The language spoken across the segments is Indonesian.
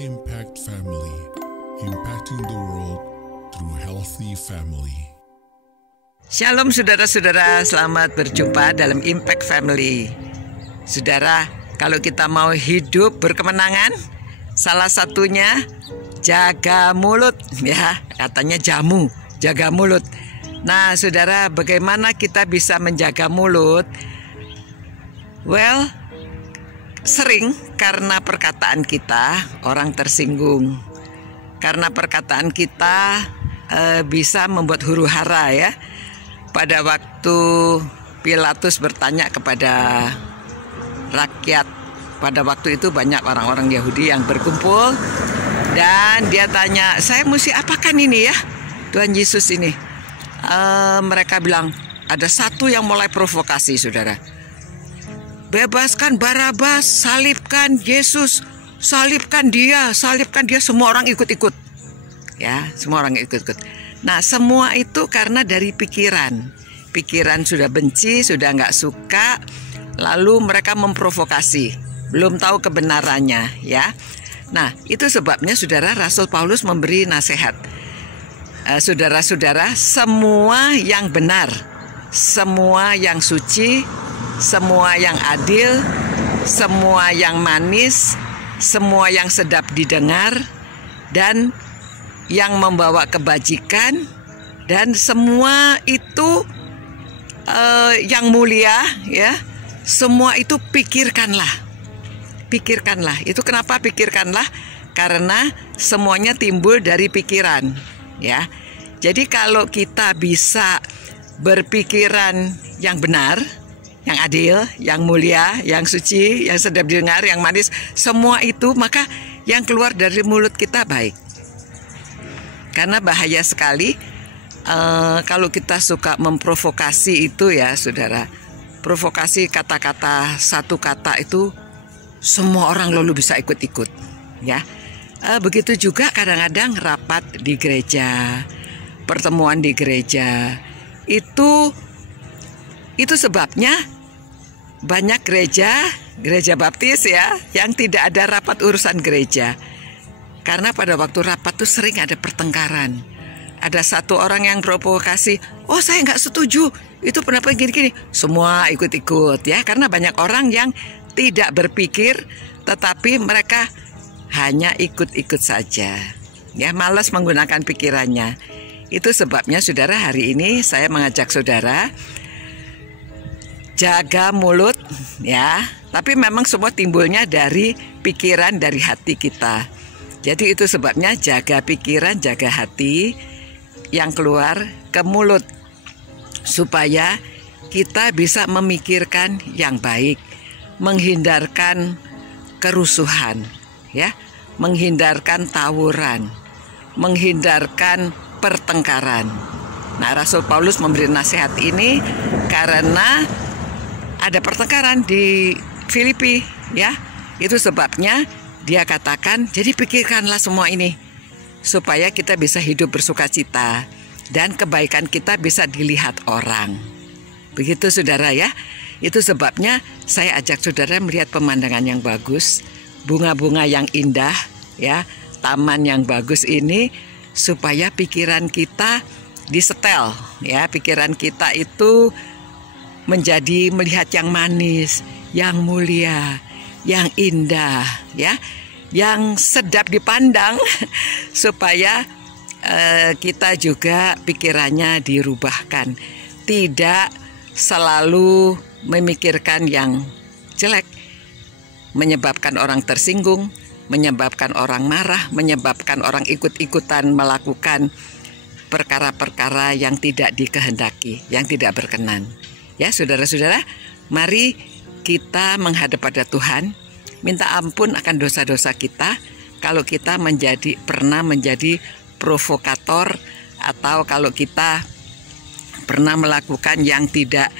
Impact Family, impacting the world through healthy family. Shalom saudara-saudara, selamat berjumpa dalam Impact Family. Saudara, kalau kita mau hidup berkemenangan, salah satunya jaga mulut, ya, katanya jamu, jaga mulut. Nah, saudara, bagaimana kita bisa menjaga mulut? Well, sering karena perkataan kita orang tersinggung. Karena perkataan kita bisa membuat huru-hara, ya. Pada waktu Pilatus bertanya kepada rakyat, pada waktu itu banyak orang-orang Yahudi yang berkumpul, dan dia tanya, saya mesti apakan ini ya Tuhan Yesus ini? Mereka bilang, ada satu yang mulai provokasi, saudara. Bebaskan Barabas, salibkan Yesus, salibkan dia, semua orang ikut-ikut. Ya, semua orang ikut-ikut. Nah, semua itu karena dari pikiran. Pikiran sudah benci, sudah nggak suka, lalu mereka memprovokasi. Belum tahu kebenarannya, ya. Nah, itu sebabnya saudara, Rasul Paulus memberi nasihat. Saudara-saudara, semua yang benar, semua yang suci, semua yang adil, semua yang manis, semua yang sedap didengar, dan yang membawa kebajikan, dan semua itu yang mulia, ya, semua itu pikirkanlah. Pikirkanlah. Itu kenapa pikirkanlah? Karena semuanya timbul dari pikiran, ya. Jadi kalau kita bisa berpikiran yang benar, yang adil, yang mulia, yang suci, yang sedap didengar, yang manis, semua itu, maka yang keluar dari mulut kita baik. Karena bahaya sekali kalau kita suka memprovokasi itu, ya saudara. Provokasi kata-kata, satu kata itu semua orang lalu bisa ikut-ikut, ya. Begitu juga kadang-kadang rapat di gereja, pertemuan di gereja, itu sebabnya banyak gereja baptis, ya, yang tidak ada rapat urusan gereja. Karena pada waktu rapat tuh sering ada pertengkaran. Ada satu orang yang provokasi, oh saya nggak setuju, itu pendapat gini-gini. Semua ikut-ikut, ya, karena banyak orang yang tidak berpikir, tetapi mereka hanya ikut-ikut saja, ya, malas menggunakan pikirannya. Itu sebabnya saudara, hari ini saya mengajak saudara jaga mulut, ya. Tapi memang semua timbulnya dari pikiran, dari hati kita. Jadi itu sebabnya jaga pikiran, jaga hati yang keluar ke mulut, supaya kita bisa memikirkan yang baik, menghindarkan kerusuhan, ya, menghindarkan tawuran, menghindarkan pertengkaran. Nah, Rasul Paulus memberi nasihat ini karena ada pertengkaran di Filipi, ya. Itu sebabnya dia katakan, jadi pikirkanlah semua ini supaya kita bisa hidup bersukacita dan kebaikan kita bisa dilihat orang. Begitu saudara, ya. Itu sebabnya saya ajak saudara melihat pemandangan yang bagus, bunga-bunga yang indah, ya, taman yang bagus ini, supaya pikiran kita disetel, ya, pikiran kita itu menjadi melihat yang manis, yang mulia, yang indah, ya, yang sedap dipandang, supaya kita juga pikirannya dirubahkan, tidak selalu memikirkan yang jelek, menyebabkan orang tersinggung, menyebabkan orang marah, menyebabkan orang ikut-ikutan melakukan perkara-perkara yang tidak dikehendaki, yang tidak berkenan. Ya, saudara-saudara, mari kita menghadap pada Tuhan, minta ampun akan dosa-dosa kita kalau kita pernah menjadi provokator, atau kalau kita pernah melakukan yang tidak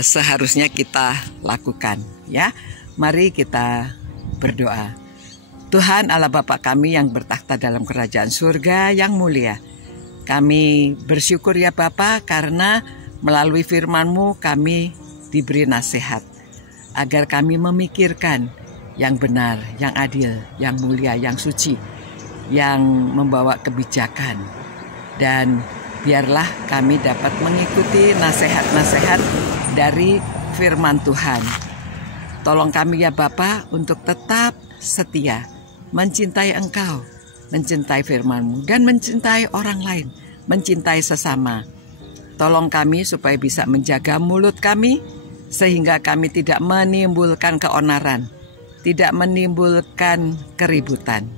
seharusnya kita lakukan, ya. Mari kita berdoa. Tuhan Allah Bapa kami yang bertakhta dalam kerajaan surga yang mulia, kami bersyukur ya Bapa, karena melalui firman-Mu kami diberi nasihat agar kami memikirkan yang benar, yang adil, yang mulia, yang suci, yang membawa kebijakan. Dan biarlah kami dapat mengikuti nasihat-nasihat dari firman Tuhan. Tolong kami ya Bapa untuk tetap setia, mencintai Engkau, mencintai firman-Mu, dan mencintai orang lain, mencintai sesama. Tolong kami supaya bisa menjaga mulut kami, sehingga kami tidak menimbulkan keonaran, tidak menimbulkan keributan.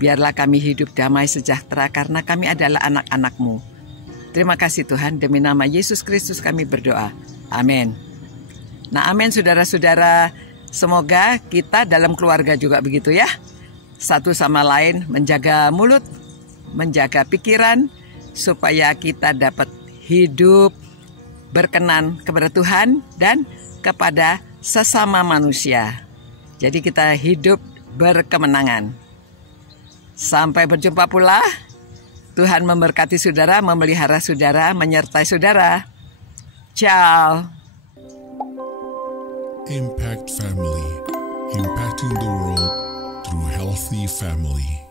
Biarlah kami hidup damai sejahtera karena kami adalah anak-anak-Mu. Terima kasih Tuhan, demi nama Yesus Kristus kami berdoa. Amin. Nah, amin saudara-saudara. Semoga kita dalam keluarga juga begitu ya. Satu sama lain menjaga mulut, menjaga pikiran, supaya kita dapat hidup berkenan kepada Tuhan dan kepada sesama manusia. Jadi kita hidup berkemenangan. Sampai berjumpa pula. Tuhan memberkati saudara, memelihara saudara, menyertai saudara. Ciao. Impact Family, impacting the world through healthy family.